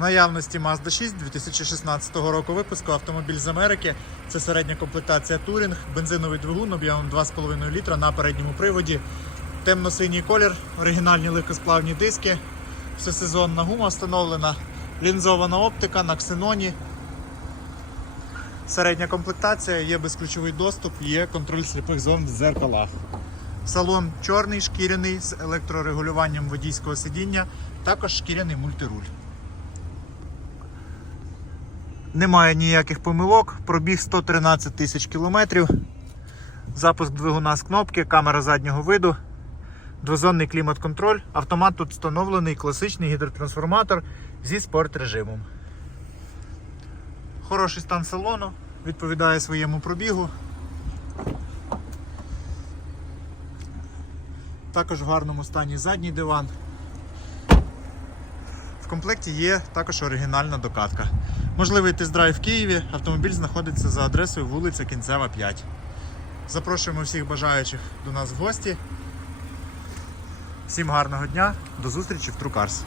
Наявності Mazda 6 2016 року випуску автомобіль з Америки. Це середня комплектація Touring, бензиновий двигун об'ємом 2,5 літра на передньому приводі. Темно-синій колір, оригінальні легкосплавні диски, всесезонна гума встановлена, лінзована оптика на ксеноні. Середня комплектація, є безключовий доступ, є контроль сліпих зон в зеркалах. Салон чорний, шкіряний з електрорегулюванням водійського сидіння, також шкіряний мультируль. Немає ніяких помилок, пробіг 113 тисяч кілометрів. Запуск двигуна з кнопки, камера заднього виду, двозонний клімат-контроль. Автомат тут встановлений класичний гідротрансформатор зі спорт режимом. Хороший стан салону, відповідає своєму пробігу. Також в гарному стані задній диван. В комплекті є також оригінальна докатка. Можливий тест-драйв в Києві. Автомобіль знаходиться за адресою вулиця Кінцева 5. Запрошуємо всіх бажаючих до нас в гості. Всім гарного дня, до зустрічі в Трукарс.